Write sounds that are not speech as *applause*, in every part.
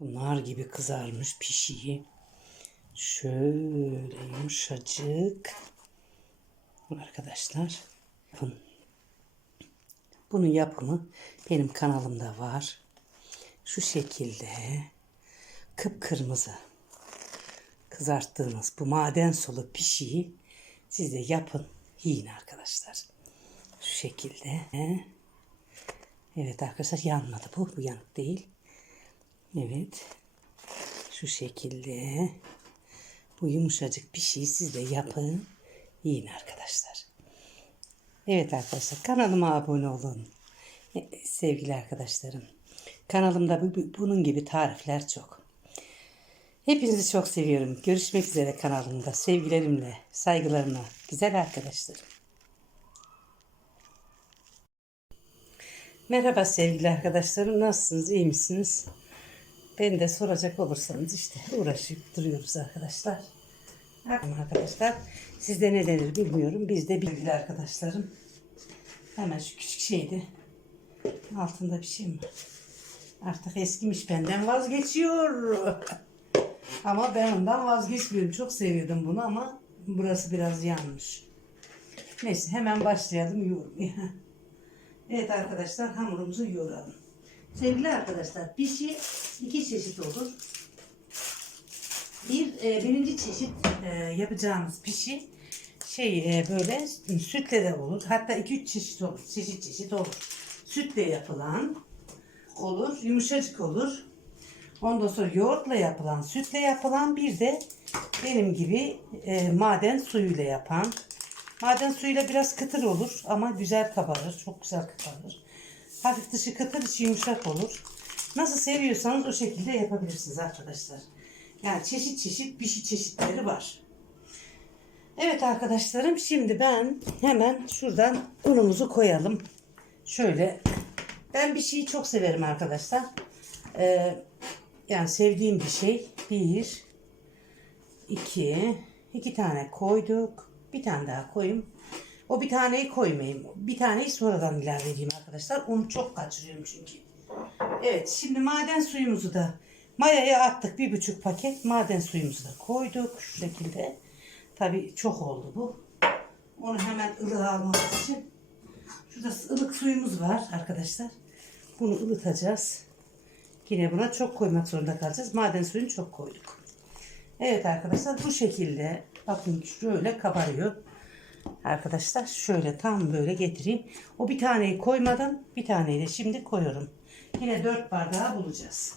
Bunlar gibi kızarmış pişiyi. Şöyle yumuşacık. Arkadaşlar. Bakın. Bunun yapımı benim kanalımda var. Şu şekilde kıpkırmızı kızarttığınız bu maden sulu pişiyi siz de yapın yiyin arkadaşlar. Şu şekilde. Evet arkadaşlar yanmadı bu. Bu yanık değil. Evet. Şu şekilde. Bu yumuşacık pişiyi siz de yapın. Yiyin arkadaşlar. Evet arkadaşlar kanalıma abone olun. E, Sevgili arkadaşlarım. Kanalımda bu- bu- bunun gibi tarifler çok. Hepinizi çok seviyorum. Görüşmek üzere kanalımda. Sevgilerimle, saygılarımla. Güzel arkadaşlarım. Merhaba sevgili arkadaşlarım. Nasılsınız? iyi misiniz? Ben de soracak olursanız işte *laughs* uğraşıp duruyoruz arkadaşlar. Arkadaşlar sizde ne denir bilmiyorum. Bizde bilgili arkadaşlarım. Hemen şu küçük şeydi. Altında bir şey mi? Artık eskimiş benden vazgeçiyor. *laughs* Ama ben ondan vazgeçmiyorum. Çok seviyordum bunu ama burası biraz yanmış. Neyse hemen başlayalım yoğurmaya. *laughs* Evet arkadaşlar hamurumuzu yoğuralım. Sevgili arkadaşlar pişi iki çeşit olur. Bir e, birinci çeşit e, yapacağımız pişi şey e, böyle sütle de olur. Hatta iki üç çeşit olur. Çeşit çeşit olur. Sütle yapılan olur. Yumuşacık olur. Ondan sonra yoğurtla yapılan, sütle yapılan bir de benim gibi e, maden suyuyla yapan. Maden suyuyla biraz kıtır olur ama güzel kabarır. Çok güzel kabarır. Hafif dışı kıtır içi yumuşak olur. Nasıl seviyorsanız o şekilde yapabilirsiniz arkadaşlar. Yani çeşit çeşit pişi çeşitleri var. Evet arkadaşlarım şimdi ben hemen şuradan unumuzu koyalım. Şöyle ben bir şeyi çok severim arkadaşlar. Ee, yani sevdiğim bir şey. Bir, iki, iki tane koyduk. Bir tane daha koyayım. O bir taneyi koymayayım. Bir taneyi sonradan ilave edeyim arkadaşlar. Unu çok kaçırıyorum çünkü. Evet şimdi maden suyumuzu da mayaya attık. Bir buçuk paket maden suyumuzu da koyduk. Şu şekilde. Tabi çok oldu bu. Onu hemen ılığa almak için. Şurada ılık suyumuz var arkadaşlar. Bunu ılıtacağız. Yine buna çok koymak zorunda kalacağız. Maden suyunu çok koyduk. Evet arkadaşlar bu şekilde bakın şöyle kabarıyor. Arkadaşlar şöyle tam böyle getireyim. O bir taneyi koymadım. Bir taneyi de şimdi koyuyorum. Yine 4 bardağı bulacağız.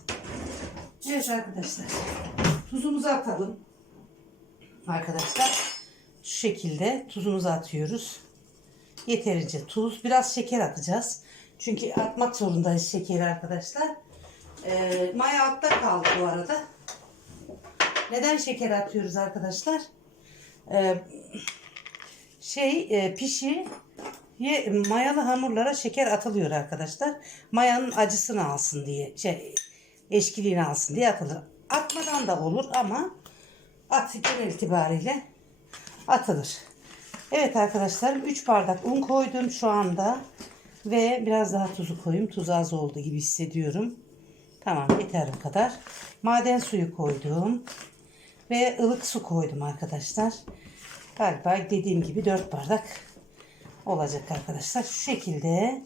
Evet arkadaşlar. Tuzumuzu atalım. Arkadaşlar şu şekilde tuzumuzu atıyoruz. Yeterince tuz. Biraz şeker atacağız. Çünkü atmak zorundayız şekeri arkadaşlar. Ee, maya altta kaldı bu arada. Neden şeker atıyoruz arkadaşlar? Ee, şey e, pişi ye, mayalı hamurlara şeker atılıyor arkadaşlar. Mayanın acısını alsın diye, şey eşkiliğini alsın diye atılır. Atmadan da olur ama at genel itibariyle atılır. Evet arkadaşlar 3 bardak un koydum şu anda ve biraz daha tuzu koyayım. Tuz az oldu gibi hissediyorum. Tamam yeter bu kadar. Maden suyu koydum ve ılık su koydum arkadaşlar. Galiba dediğim gibi 4 bardak olacak arkadaşlar. Şu şekilde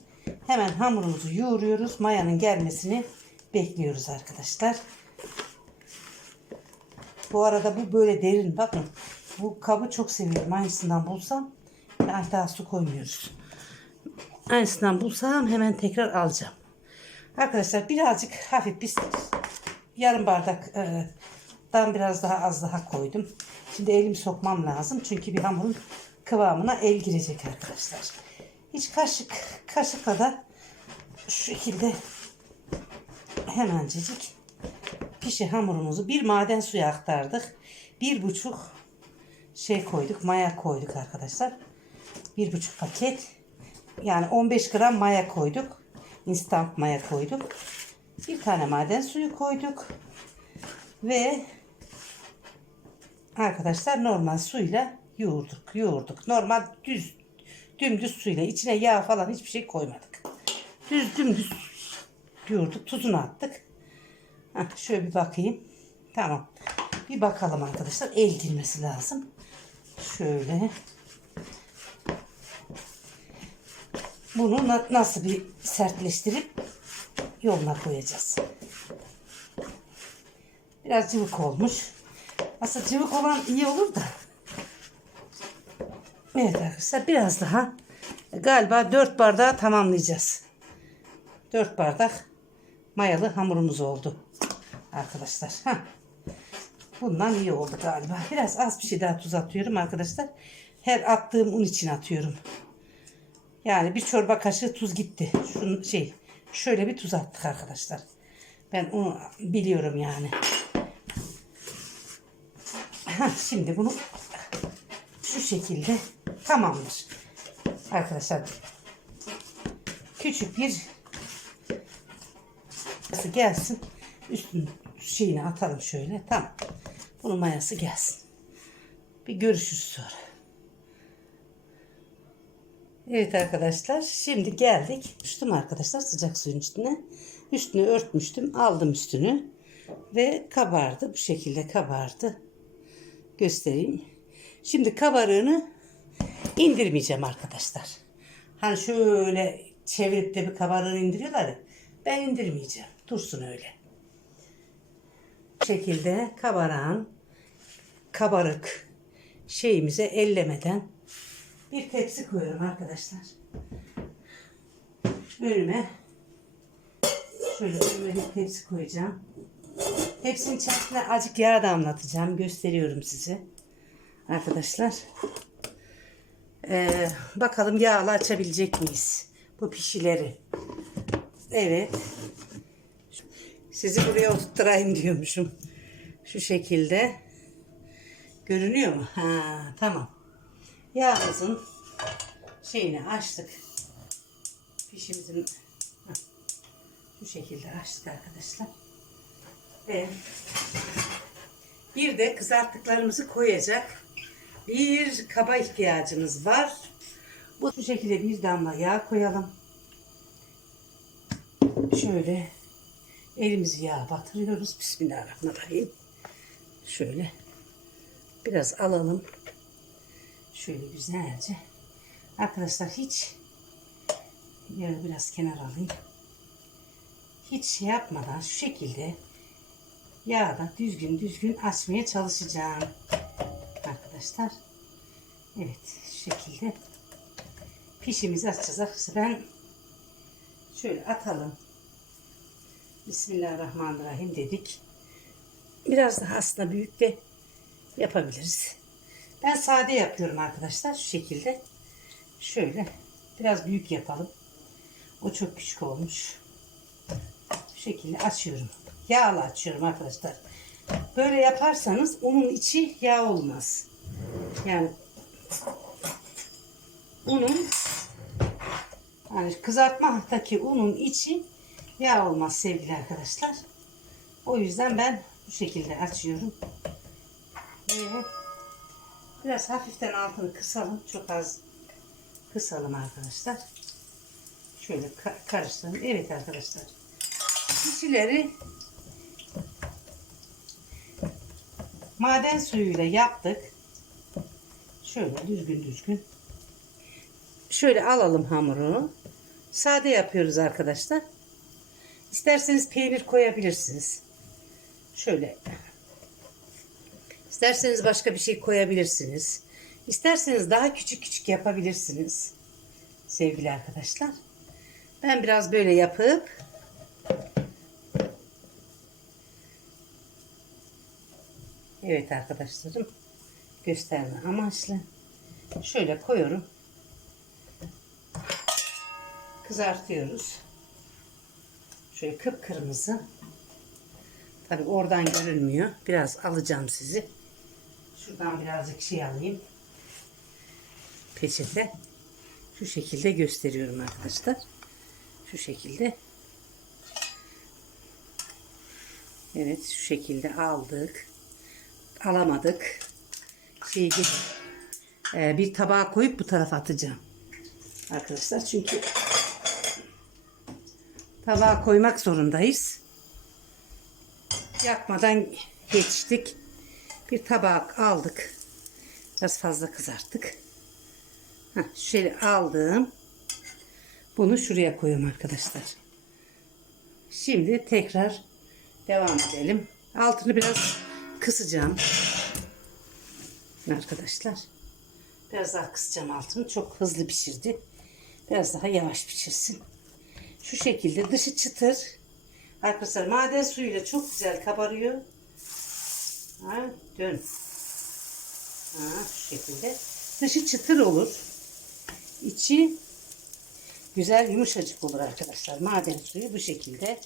hemen hamurumuzu yoğuruyoruz. Mayanın gelmesini bekliyoruz arkadaşlar. Bu arada bu böyle derin. Bakın bu kabı çok seviyorum. Aynısından bulsam daha su koymuyoruz. Aynısından bulsam hemen tekrar alacağım. Arkadaşlar birazcık hafif bir yarım bardak e, biraz daha az daha koydum. Şimdi elimi sokmam lazım. Çünkü bir hamurun kıvamına el girecek arkadaşlar. Hiç kaşık kaşıkla da şu şekilde hemencecik pişi hamurumuzu bir maden suya aktardık. Bir buçuk şey koyduk. Maya koyduk arkadaşlar. Bir buçuk paket. Yani 15 gram maya koyduk. Instant maya koyduk. Bir tane maden suyu koyduk. Ve arkadaşlar normal suyla yoğurduk. Yoğurduk. Normal düz dümdüz suyla içine yağ falan hiçbir şey koymadık. Düz dümdüz yoğurduk. Tuzunu attık. Heh, şöyle bir bakayım. Tamam. Bir bakalım arkadaşlar. El girmesi lazım. Şöyle. Bunu na- nasıl bir sertleştirip yoluna koyacağız. Biraz cıvık olmuş. Aslında cıvık olan iyi olur da. Evet arkadaşlar biraz daha galiba 4 bardağı tamamlayacağız. 4 bardak mayalı hamurumuz oldu. Arkadaşlar. Heh. Bundan iyi oldu galiba. Biraz az bir şey daha tuz atıyorum arkadaşlar. Her attığım un için atıyorum. Yani bir çorba kaşığı tuz gitti. Şunu şey şöyle bir tuz attık arkadaşlar. Ben onu biliyorum yani. Şimdi bunu şu şekilde tamamdır. Arkadaşlar küçük bir mayası gelsin. Üstün şeyini atalım şöyle. Tamam. Bunun mayası gelsin. Bir görüşürüz sonra. Evet arkadaşlar şimdi geldik. Düştüm arkadaşlar sıcak suyun üstüne. Üstünü örtmüştüm. Aldım üstünü. Ve kabardı. Bu şekilde kabardı. Göstereyim. Şimdi kabarığını indirmeyeceğim arkadaşlar. Hani şöyle çevirip de bir kabarığını indiriyorlar ya. Ben indirmeyeceğim. Dursun öyle. Bu şekilde kabaran kabarık şeyimize ellemeden bir tepsi koyuyorum arkadaşlar. Önüme şöyle önüme bir tepsi koyacağım. Tepsinin içerisine azıcık yağ damlatacağım. Gösteriyorum size. Arkadaşlar. Ee, bakalım yağla açabilecek miyiz? Bu pişileri. Evet. Sizi buraya oturtturayım diyormuşum. Şu şekilde. Görünüyor mu? Ha, tamam. Yağımızın şeyini açtık. Pişimizin şu şekilde açtık arkadaşlar. Bir de kızarttıklarımızı koyacak bir kaba ihtiyacımız var. Bu şekilde bir damla yağ koyalım. Şöyle elimizi yağa batırıyoruz. Bismillahirrahmanirrahim. Şöyle biraz alalım. Şöyle güzelce. Arkadaşlar hiç yağı biraz kenar alayım. Hiç şey yapmadan şu şekilde yağda düzgün düzgün açmaya çalışacağım. Arkadaşlar. Evet şu şekilde pişimizi açacağız. Arkadaşlar ben şöyle atalım. Bismillahirrahmanirrahim dedik. Biraz daha aslında büyük de yapabiliriz. Ben sade yapıyorum arkadaşlar şu şekilde. Şöyle biraz büyük yapalım. O çok küçük olmuş. Şu şekilde açıyorum. Yağla açıyorum arkadaşlar. Böyle yaparsanız unun içi yağ olmaz. Yani unun yani kızartmadaki unun içi yağ olmaz sevgili arkadaşlar. O yüzden ben bu şekilde açıyorum. Ve biraz hafiften altını kısalım. Çok az kısalım arkadaşlar. Şöyle ka- karıştıralım. Evet arkadaşlar. Pişileri maden suyuyla yaptık. Şöyle düzgün düzgün. Şöyle alalım hamuru. Sade yapıyoruz arkadaşlar. İsterseniz peynir koyabilirsiniz. Şöyle. İsterseniz başka bir şey koyabilirsiniz. İsterseniz daha küçük küçük yapabilirsiniz. Sevgili arkadaşlar. Ben biraz böyle yapıp Evet arkadaşlarım gösterme amaçlı. Şöyle koyuyorum. Kızartıyoruz. Şöyle kıpkırmızı. Tabi oradan görünmüyor. Biraz alacağım sizi. Şuradan birazcık şey alayım. Peçete. Şu şekilde gösteriyorum arkadaşlar. Şu şekilde. Evet şu şekilde aldık alamadık. Şeyi e, bir tabağa koyup bu tarafa atacağım. Arkadaşlar çünkü tabağa koymak zorundayız. yakmadan geçtik. Bir tabak aldık. Biraz fazla kızarttık. Heh, şöyle aldım. Bunu şuraya koyuyorum arkadaşlar. Şimdi tekrar devam edelim. Altını biraz kısacağım. Arkadaşlar. Biraz daha kısacağım altını. Çok hızlı pişirdi. Biraz daha yavaş pişirsin. Şu şekilde dışı çıtır. Arkadaşlar maden suyuyla çok güzel kabarıyor. Ha, dön. Ha, şu şekilde. Dışı çıtır olur. İçi güzel yumuşacık olur arkadaşlar. Maden suyu bu şekilde.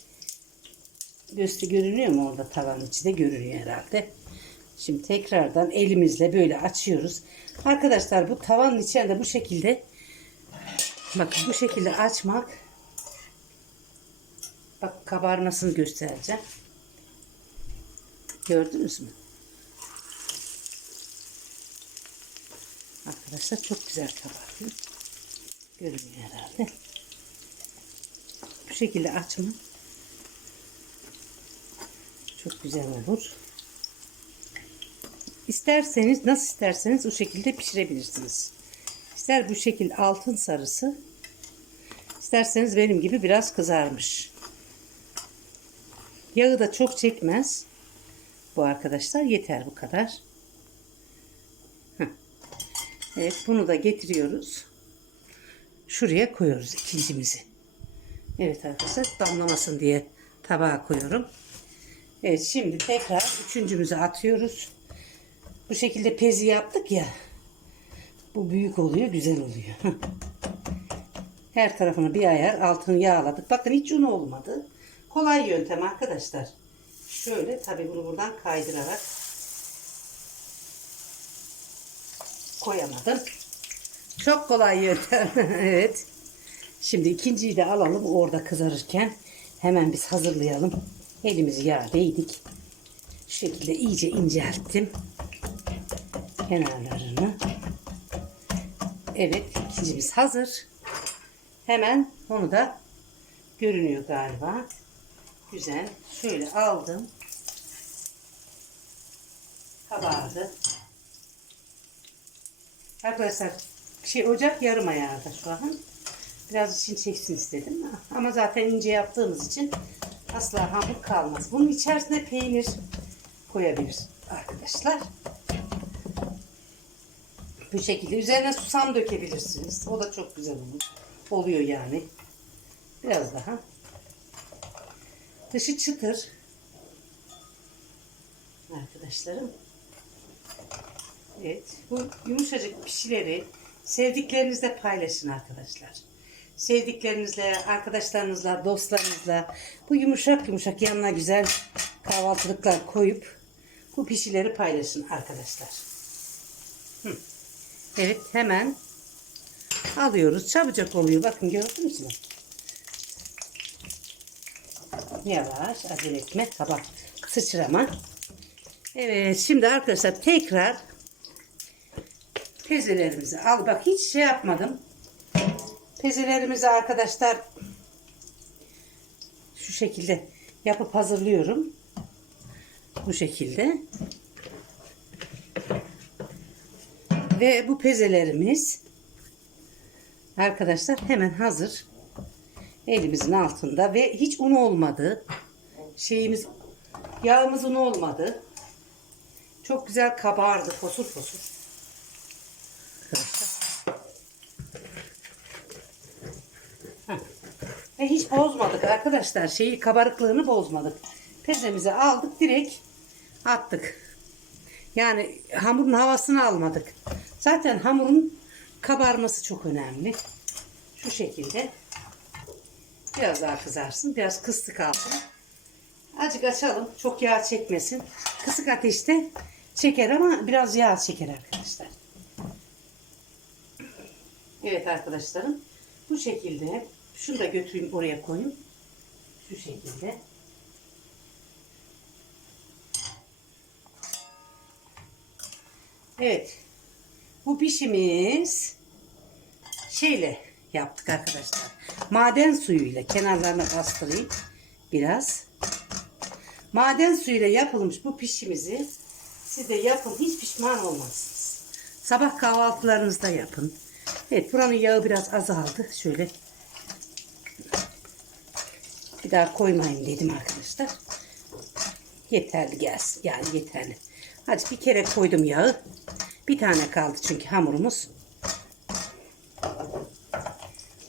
Gösteri görünüyor mu orada tavanın içi de görünüyor herhalde. Şimdi tekrardan elimizle böyle açıyoruz. Arkadaşlar bu tavanın içinde bu şekilde bakın bu şekilde açmak bak kabarmasını göstereceğim. Gördünüz mü? Arkadaşlar çok güzel kabarıyor. Görünüyor herhalde. Bu şekilde açma. Çok güzel olur. İsterseniz nasıl isterseniz o şekilde pişirebilirsiniz. İster bu şekil altın sarısı. isterseniz benim gibi biraz kızarmış. Yağı da çok çekmez. Bu arkadaşlar yeter bu kadar. Evet bunu da getiriyoruz. Şuraya koyuyoruz ikincimizi. Evet arkadaşlar damlamasın diye tabağa koyuyorum. Evet şimdi tekrar üçüncümüzü atıyoruz. Bu şekilde pezi yaptık ya. Bu büyük oluyor, güzel oluyor. *laughs* Her tarafını bir ayar, altını yağladık. Bakın hiç un olmadı. Kolay yöntem arkadaşlar. Şöyle tabi bunu buradan kaydırarak koyamadım. Çok kolay yöntem. *laughs* evet. Şimdi ikinciyi de alalım orada kızarırken. Hemen biz hazırlayalım. Elimizi değdik. Şu şekilde iyice incelttim. Kenarlarını. Evet ikincimiz hazır. Hemen onu da görünüyor galiba. Güzel. Şöyle aldım. Kabardı. Arkadaşlar şey ocak yarım ayarda şu an. Biraz için çeksin istedim. Ama zaten ince yaptığımız için asla hamur kalmaz. Bunun içerisine peynir koyabilir arkadaşlar. Bu şekilde. Üzerine susam dökebilirsiniz. O da çok güzel olur. Oluyor yani. Biraz daha. Dışı çıtır. Arkadaşlarım. Evet. Bu yumuşacık pişileri sevdiklerinizle paylaşın arkadaşlar. Sevdiklerinizle, arkadaşlarınızla, dostlarınızla bu yumuşak yumuşak yanına güzel kahvaltılıklar koyup bu pişileri paylaşın arkadaşlar. Hı. Evet hemen alıyoruz. Çabucak oluyor. Bakın gördünüz mü? Yavaş acele etme. Tabak sıçrama. Evet şimdi arkadaşlar tekrar pezelerimizi al. Bak hiç şey yapmadım. Pezelerimizi arkadaşlar şu şekilde yapıp hazırlıyorum. Bu şekilde. Ve bu pezelerimiz arkadaşlar hemen hazır. Elimizin altında ve hiç un olmadı. Şeyimiz yağımız un olmadı. Çok güzel kabardı fosur fosur. Arkadaşlar. Heh. Ve bozmadık arkadaşlar. Şeyi kabarıklığını bozmadık. Pezemizi aldık direkt attık. Yani hamurun havasını almadık. Zaten hamurun kabarması çok önemli. Şu şekilde. Biraz daha kızarsın. Biraz kıstık kalsın. Azıcık açalım. Çok yağ çekmesin. Kısık ateşte çeker ama biraz yağ çeker arkadaşlar. Evet arkadaşlarım. Bu şekilde. Şunu da götüreyim oraya koyayım. Şu şekilde. Evet. Bu pişimiz şeyle yaptık arkadaşlar. Maden suyuyla kenarlarına bastırayım biraz. Maden suyuyla yapılmış bu pişimizi siz de yapın. Hiç pişman olmazsınız. Sabah kahvaltılarınızda yapın. Evet buranın yağı biraz azaldı. Şöyle bir daha koymayın dedim arkadaşlar. Yeterli gelsin. Yani yeterli. Hadi bir kere koydum yağı. Bir tane kaldı çünkü hamurumuz.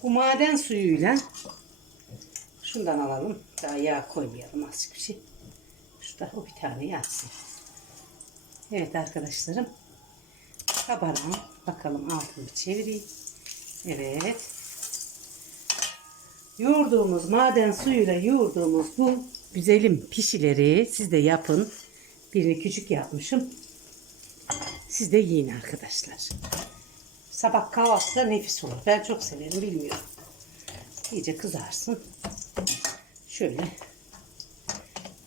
Bu maden suyuyla şundan alalım. Daha yağ koymayalım azıcık bir şey. Şurada o bir tane yatsın. Evet arkadaşlarım. Kabaran. Bakalım altını çevireyim. Evet. Yoğurduğumuz maden suyuyla yoğurduğumuz bu güzelim pişileri siz de yapın. Birini küçük yapmışım. Siz de yiyin arkadaşlar. Sabah kahvaltıda nefis olur. Ben çok severim bilmiyorum. İyice kızarsın. Şöyle.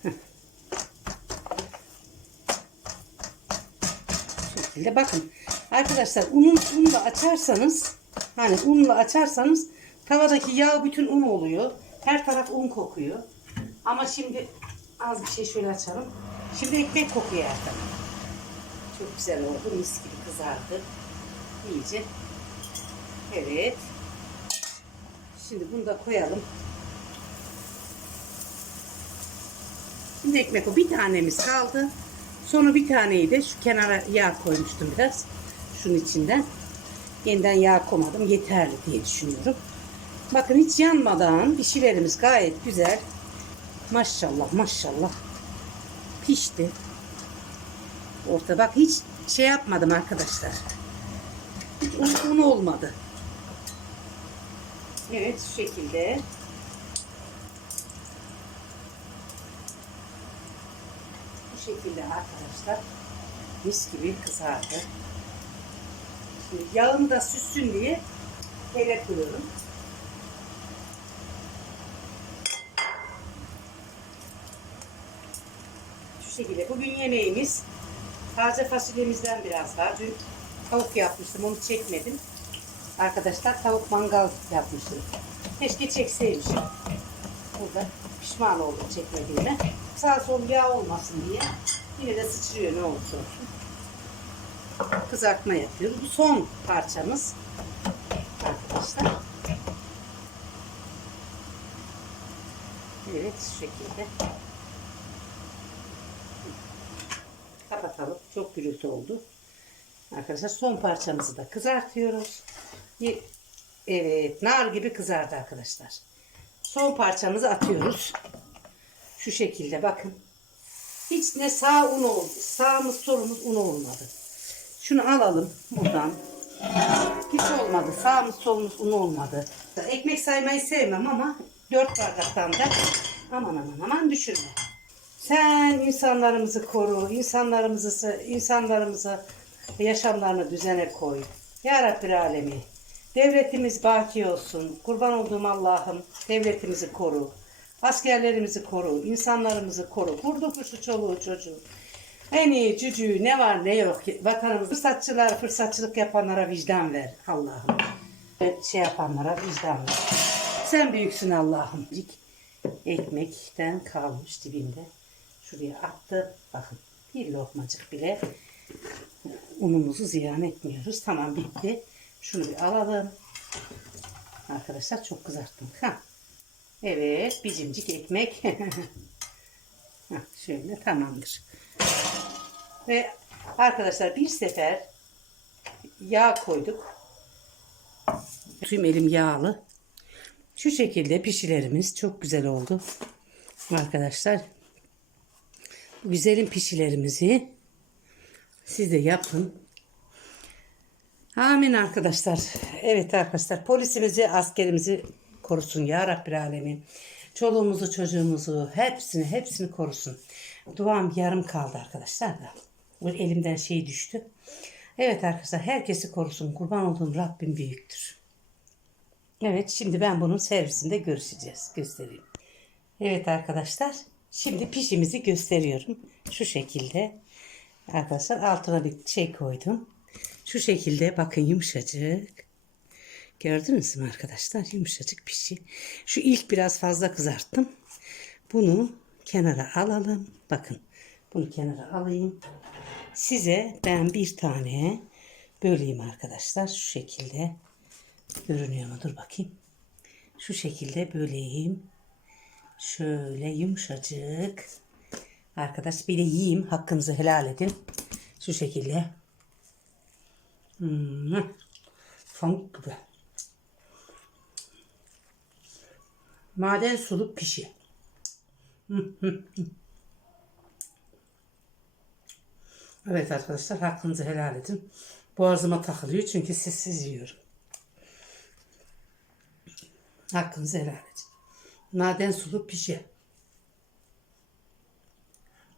Heh. Şu şekilde bakın. Arkadaşlar unun unla açarsanız hani unla açarsanız tavadaki yağ bütün un oluyor. Her taraf un kokuyor. Ama şimdi az bir şey şöyle açalım. Şimdi ekmek kokuyor her taraf. Çok güzel oldu. Mis gibi kızardı. İyice. Evet. Şimdi bunu da koyalım. Şimdi ekmek o bir tanemiz kaldı. Sonra bir taneyi de şu kenara yağ koymuştum biraz. Şunun içinden. Yeniden yağ koymadım. Yeterli diye düşünüyorum. Bakın hiç yanmadan pişilerimiz gayet güzel. Maşallah maşallah. Pişti. Orta bak hiç şey yapmadım arkadaşlar. Hiç un, olmadı. Evet şu şekilde. Bu şekilde arkadaşlar. Mis gibi kızardı. Şimdi yağını da süssün diye tele koyuyorum. Şekilde. Bugün yemeğimiz taze fasulyemizden biraz var. Dün tavuk yapmıştım. Onu çekmedim. Arkadaşlar tavuk mangal yapmıştım. Keşke çekseymişim. Burada pişman oldum çekmediğime. Sağ sol yağ olmasın diye. Yine de sıçrıyor ne olursa olsun. Kızartma yapıyoruz. Bu son parçamız. Arkadaşlar. Evet şu şekilde. Çok gürültü oldu. Arkadaşlar son parçamızı da kızartıyoruz. Evet nar gibi kızardı arkadaşlar. Son parçamızı atıyoruz. Şu şekilde bakın. Hiç ne sağ un oldu. Sağımız solumuz un olmadı. Şunu alalım buradan. Hiç olmadı. Sağımız solumuz un olmadı. Ekmek saymayı sevmem ama dört bardaktan da aman aman aman düşürme. Sen insanlarımızı koru, insanlarımızı insanlarımızı yaşamlarını düzene koy. Ya Rabbi alemi. Devletimiz baki olsun. Kurban olduğum Allah'ım devletimizi koru. Askerlerimizi koru, insanlarımızı koru. Kurdu kuşu çoluğu çocuğu. En iyi cücüğü ne var ne yok. Vatanımız fırsatçılar, fırsatçılık yapanlara vicdan ver Allah'ım. Şey yapanlara vicdan ver. Sen büyüksün Allah'ım. Ekmekten kalmış dibinde. Şuraya attı. Bakın bir lokmacık bile unumuzu ziyan etmiyoruz. Tamam bitti. Şunu bir alalım. Arkadaşlar çok kızarttım. Ha. Evet bir cimcik ekmek. *laughs* ha, şöyle tamamdır. Ve arkadaşlar bir sefer yağ koyduk. Tüm elim yağlı. Şu şekilde pişilerimiz çok güzel oldu. Arkadaşlar güzelim pişilerimizi siz de yapın. Amin arkadaşlar. Evet arkadaşlar polisimizi askerimizi korusun ya Rabbi alemin. Çoluğumuzu çocuğumuzu hepsini hepsini korusun. Duam yarım kaldı arkadaşlar da. Elimden şey düştü. Evet arkadaşlar herkesi korusun. Kurban olduğum Rabbim büyüktür. Evet şimdi ben bunun servisinde görüşeceğiz. Göstereyim. Evet arkadaşlar şimdi pişimizi gösteriyorum. Şu şekilde. Arkadaşlar altına bir şey koydum. Şu şekilde bakın yumuşacık. Gördünüz mü arkadaşlar? Yumuşacık pişi. Şu ilk biraz fazla kızarttım. Bunu kenara alalım. Bakın bunu kenara alayım. Size ben bir tane böleyim arkadaşlar. Şu şekilde görünüyor mu? Dur bakayım. Şu şekilde böleyim. Şöyle yumuşacık. Arkadaş bir de yiyeyim. Hakkınızı helal edin. Şu şekilde. Hmm. Pamuk gibi. Maden sulu pişi. *laughs* Evet arkadaşlar hakkınızı helal edin. Boğazıma takılıyor çünkü sessiz yiyorum. Hakkınızı helal edin. Maden sulu pişi.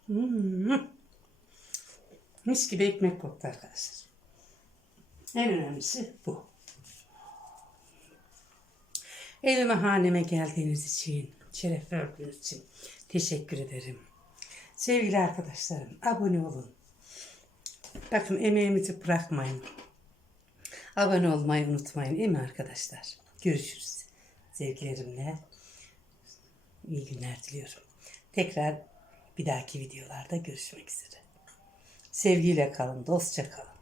Hmm. Mis gibi ekmek koktu arkadaşlar. En önemlisi bu. Evime haneme geldiğiniz için, şeref verdiğiniz için teşekkür ederim. Sevgili arkadaşlarım, abone olun. Bakın emeğimizi bırakmayın. Abone olmayı unutmayın değil mi arkadaşlar? Görüşürüz. Sevgilerimle iyi günler diliyorum. Tekrar bir dahaki videolarda görüşmek üzere. Sevgiyle kalın, dostça kalın.